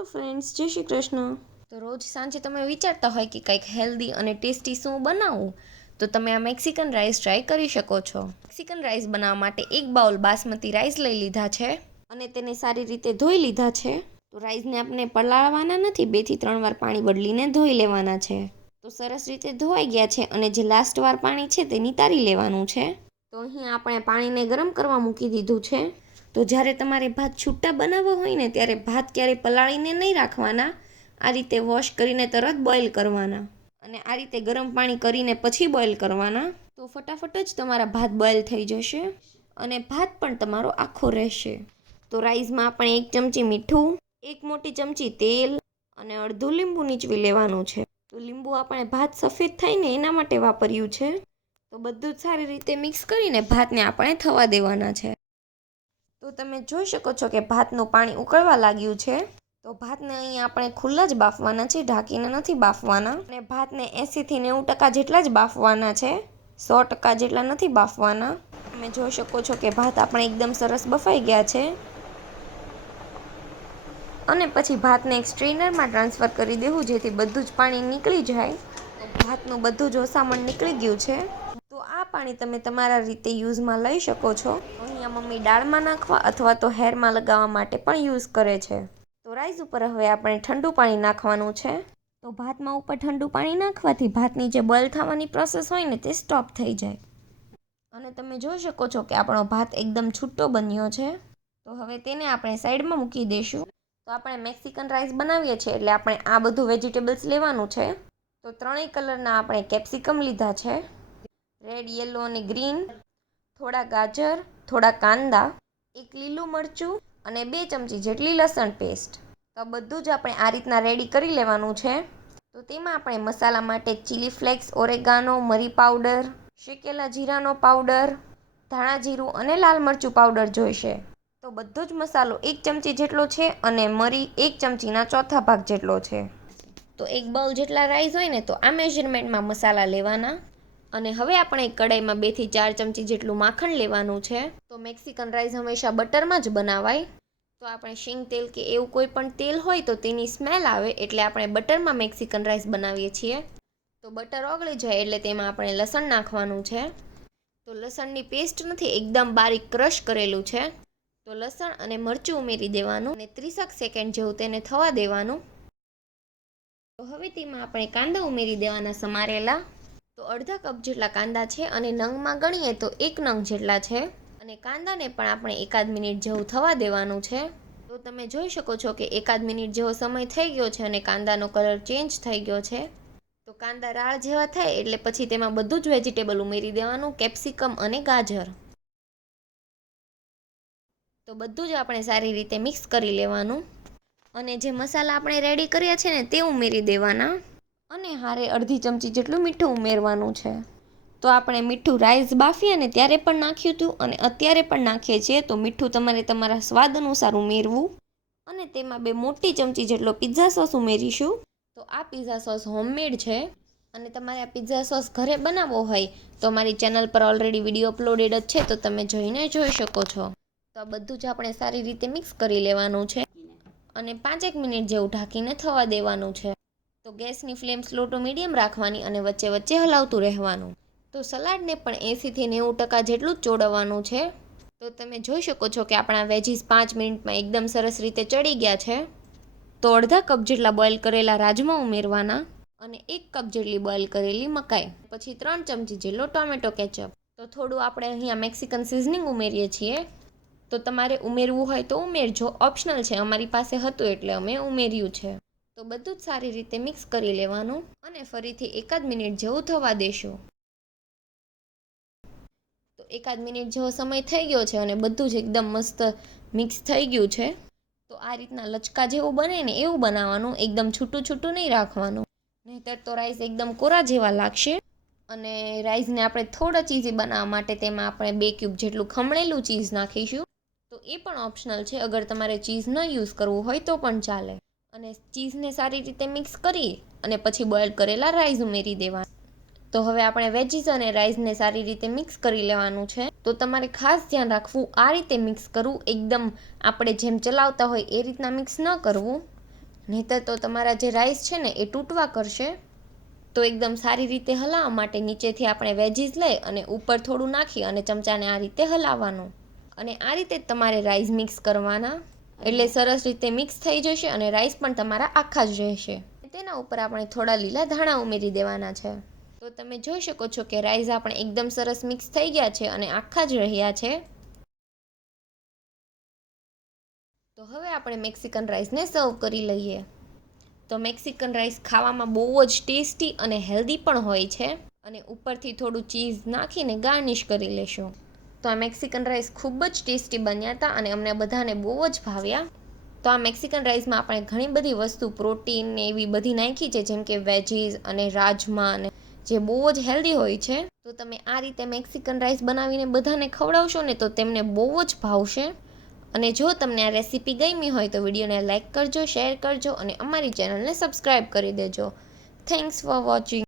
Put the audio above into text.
Hello friends, જય શ્રી કૃષ્ણ. તો રોજ સાંજે તમે વિચારતા હોય કે કંઈક હેલ્ધી અને ટેસ્ટી શું બનાવું, તો તમે આ મેક્સિકન રાઈસ ટ્રાય કરી શકો છો. મેક્સિકન રાઈસ બનાવવા માટે એક બાઉલ બાસમતી રાઈસ લઈ લીધા છે અને તેને સારી રીતે ધોઈ લીધા છે. તો રાઈસને આપણે પલાળવાના નથી, 2 થી 3 વાર પાણી બદલીને ધોઈ લેવાના છે. તો સરસ રીતે ધોવાઈ ગયા છે અને જે લાસ્ટ વાર પાણી છે તે નિતારી લેવાનું છે. તો અહીં આપણે પાણીને ગરમ કરવા મૂકી દીધું છે. તો જ્યારે તમારે ભાત છૂટા બનાવવા હોય ને, ત્યારે ભાત ક્યારેય પલાળીને નહીં રાખવાના. આ રીતે વોશ કરીને તરત બોઇલ કરવાના અને આ રીતે ગરમ પાણી કરીને પછી બોઇલ કરવાના. તો ફટાફટ જ તમારા ભાત બોઇલ થઈ જશે અને ભાત પણ તમારો આખો રહેશે. તો રાઈસમાં આપણે 1 ચમચી મીઠું, 1 મોટી ચમચી તેલ અને અડધું લીંબુ નીચવી લેવાનું છે. તો લીંબુ આપણે ભાત સફેદ થાય ને એના માટે વાપર્યું છે. તો બધું જ સારી રીતે મિક્સ કરીને ભાતને આપણે થવા દેવાના છે. તો તમે જોઈ શકો છો કે ભાતનું પાણી ઉકળવા લાગ્યું છે. તો ભાતને અહીં આપણે ખુલ્લા જ બાફવાના છે, ઢાંકીને નથી બાફવાના. અને ભાતને 80 થી 90% જેટલા જ બાફવાના છે, 100% જેટલા નથી બાફવાના. તમે જોઈ શકો છો કે ભાત આપણે એકદમ સરસ બફાઈ ગયા છે. અને પછી ભાતને એક સ્ટ્રેનરમાં ટ્રાન્સફર કરી દેવું, જેથી બધું જ પાણી નીકળી જાય. તો ભાતનું બધું જ ઓસામણ નીકળી ગયું છે. તો આ પાણી તમે તમારા રીતે યુઝમાં લઈ શકો છો. અહીંયા મમ્મી દાળમાં નાખવા અથવા તો હેરમાં લગાવવા માટે પણ યુઝ કરે છે. તો રાઈસ ઉપર હવે આપણે ઠંડુ પાણી નાખવાનું છે. તો ભાતમાં ઉપર ઠંડુ પાણી નાખવાથી ભાતની જે બોઇલ થવાની પ્રોસેસ હોય ને તે સ્ટોપ થઈ જાય. અને તમે જોઈ શકો છો કે આપણો ભાત એકદમ છૂટો બન્યો છે. તો હવે તેને આપણે સાઈડમાં મૂકી દઈશું. તો આપણે મેક્સિકન રાઈસ બનાવીએ છીએ એટલે આપણે આ બધું વેજીટેબલ્સ લેવાનું છે. તો 3 કલરના આપણે કેપ્સિકમ લીધા છે, રેડ, યલો અને ગ્રીન. થોડા ગાજર, થોડા કાંદા, 1 લીલું મરચું અને 2 ચમચી જેટલી લસણ પેસ્ટ. તો બધું જ આપણે આ રીતના રેડી કરી લેવાનું છે. તો તેમાં આપણે મસાલા માટે ચીલી ફ્લેક્સ, ઓરેગાનો, મરી પાવડર, શેકેલા જીરાનો પાવડર, ધાણા જીરું અને લાલ મરચું પાવડર જોઈશે. તો બધો જ મસાલો 1 ચમચી જેટલો છે અને મરી 1 ચમચીના ચોથા ભાગ જેટલો છે. તો 1 બાઉલ જેટલા રાઈસ હોય ને, તો આ મેઝરમેન્ટમાં મસાલા લેવાના. અને હવે આપણે એક કડાઈમાં 2 થી 4 ચમચી જેટલું માખણ લેવાનું છે. તો મેક્સિકન રાઈસ હંમેશા બટરમાં જ બનાવાય. તો આપણે શીંગ તેલ કે એવું કોઈ પણ તેલ હોય તો તેની સ્મેલ આવે, એટલે આપણે બટરમાં મેક્સિકન રાઈસ બનાવીએ છીએ. તો બટર ઓગળી જાય એટલે તેમાં આપણે લસણ નાખવાનું છે. તો લસણની પેસ્ટ નથી, એકદમ બારીક ક્રશ કરેલું છે. તો લસણ અને મરચું ઉમેરી દેવાનું અને 30 સેકન્ડ જેવું તેને થવા દેવાનું. તો હવે તેમાં આપણે કાંદા ઉમેરી દેવાના સમારેલા. તો અડધા કપ જેટલા કાંદા છે અને નંગમાં ગણીએ તો 1 નંગ જેટલા છે. અને કાંદાને પણ આપણે 1 મિનિટ જેવું થવા દેવાનું છે. તો તમે જોઈ શકો છો કે 1 મિનિટ જેવો સમય થઈ ગયો છે અને કાંદાનો કલર ચેન્જ થઈ ગયો છે. તો કાંદા રાળ જેવા થાય એટલે પછી તેમાં બધું જ વેજીટેબલ ઉમેરી દેવાનું, કેપ્સિકમ અને ગાજર. તો બધું જ આપણે સારી રીતે મિક્સ કરી લેવાનું. અને જે મસાલા આપણે રેડી કર્યા છે ને તે ઉમેરી દેવાના. અને હારે અડધી ચમચી જેટલું મીઠું ઉમેરવાનું છે. તો આપણે મીઠું રાઈસ બાફીએ ને ત્યારે પણ નાખ્યું હતું અને અત્યારે પણ નાખીએ છીએ. તો મીઠું તમારે તમારા સ્વાદ અનુસાર ઉમેરવું. અને તેમાં 2 મોટી ચમચી જેટલો પિઝા સોસ ઉમેરીશું. તો આ પિઝા સોસ હોમમેડ છે. અને તમારે આ પિઝા સોસ ઘરે બનાવવો હોય તો મારી ચેનલ પર ઓલરેડી વિડીયો અપલોડેડ જ છે, તો તમે જઈને જોઈ શકો છો. તો આ બધું જ આપણે સારી રીતે મિક્સ કરી લેવાનું છે અને 5 મિનિટ જેવું ઢાંકીને થવા દેવાનું છે. તો ગેસની ફ્લેમ સ્લો ટુ મીડિયમ રાખવાની અને વચ્ચે વચ્ચે હલાવતું રહેવાનું. તો સલાડને પણ 80 થી 90% જેટલું જ ચોળવવાનું છે. તો તમે જોઈ શકો છો કે આપણા વેજીસ 5 મિનિટમાં એકદમ સરસ રીતે ચડી ગયા છે. તો અડધા કપ જેટલા બોઇલ કરેલા રાજમા ઉમેરવાના અને 1 કપ જેટલી બોઇલ કરેલી મકાઈ. પછી 3 ચમચી જેટલો ટોમેટો કેચઅપ. તો થોડું આપણે અહીંયા મેક્સિકન સિઝનિંગ ઉમેરીએ છીએ. તો તમારે ઉમેરવું હોય તો ઉમેરજો, ઓપ્શનલ છે. અમારી પાસે હતું એટલે અમે ઉમેર્યું છે. તો બધું જ સારી રીતે મિક્સ કરી લેવાનું અને ફરીથી 1 મિનિટ જેવું થવા દેશું. તો 1 મિનિટ જેવો સમય થઈ ગયો છે અને બધું જ એકદમ મસ્ત મિક્સ થઈ ગયું છે. તો આ રીતના લચકા જેવું બને ને એવું બનાવવાનું, એકદમ છૂટું છૂટું નહીં રાખવાનું, નહીંતર તો રાઈસ એકદમ કોરા જેવા લાગશે. અને રાઈસને આપણે થોડા ચીઝી બનાવવા માટે તેમાં આપણે 2 ક્યુબ જેટલું ખમણેલું ચીઝ નાખીશું. તો એ પણ ઓપ્શનલ છે, અગર તમારે ચીઝ ન યુઝ કરવું હોય તો પણ ચાલે. અને ચીઝને સારી રીતે મિક્સ કરી અને પછી બોઇલ કરેલા રાઈસ ઉમેરી દેવા. તો હવે આપણે વેજીસ અને રાઈસને સારી રીતે મિક્સ કરી લેવાનું છે. તો તમારે ખાસ ધ્યાન રાખવું, આ રીતે મિક્સ કરવું, એકદમ આપણે જેમ ચલાવતા હોય એ રીતના મિક્સ ન કરવું. નહીંતર તો તમારા જે રાઈસ છે ને એ તૂટવા કરશે. તો એકદમ સારી રીતે હલાવવા માટે નીચેથી આપણે વેજીસ લઈ અને ઉપર થોડું નાખી અને ચમચાને આ રીતે હલાવવાનું. અને આ રીતે જ તમારે રાઈસ મિક્સ કરવાના, એટલે સરસ રીતે મિક્સ થઈ જશે અને રાઈસ પણ તમારા આખા જ રહેશે. તેના ઉપર આપણે થોડા લીલા ધાણા ઉમેરી દેવાના છે. તો તમે જોઈ શકો છો કે રાઈસ આપણે એકદમ સરસ મિક્સ થઈ ગયા છે અને આખા જ રહ્યા છે. તો હવે આપણે મેક્સિકન રાઈસને સર્વ કરી લઈએ. તો મેક્સિકન રાઈસ ખાવામાં બહુ જ ટેસ્ટી અને હેલ્ધી પણ હોય છે. અને ઉપરથી થોડું ચીઝ નાખીને ગાર્નિશ કરી લેશું. તો આ મેક્સિકન રાઈસ ખૂબ જ ટેસ્ટી બન્યા હતા અને અમને બધાને બહુ જ ભાવ્યા. તો આ મેક્સિકન રાઈસમાં આપણે ઘણી બધી વસ્તુ પ્રોટીન ને એવી બધી નાખી છે, જેમ કે વેજીસ અને રાજમા અને જે બહુ જ હેલ્ધી હોય છે. તો તમે આ રીતે મેક્સિકન રાઈસ બનાવીને બધાને ખવડાવશો ને તો તેમને બહુ જ ભાવશે. અને જો તમને આ રેસીપી ગમી હોય તો વિડીયોને લાઇક કરજો, શેર કરજો અને અમારી ચેનલને સબસ્ક્રાઈબ કરી દેજો. Thanks for watching.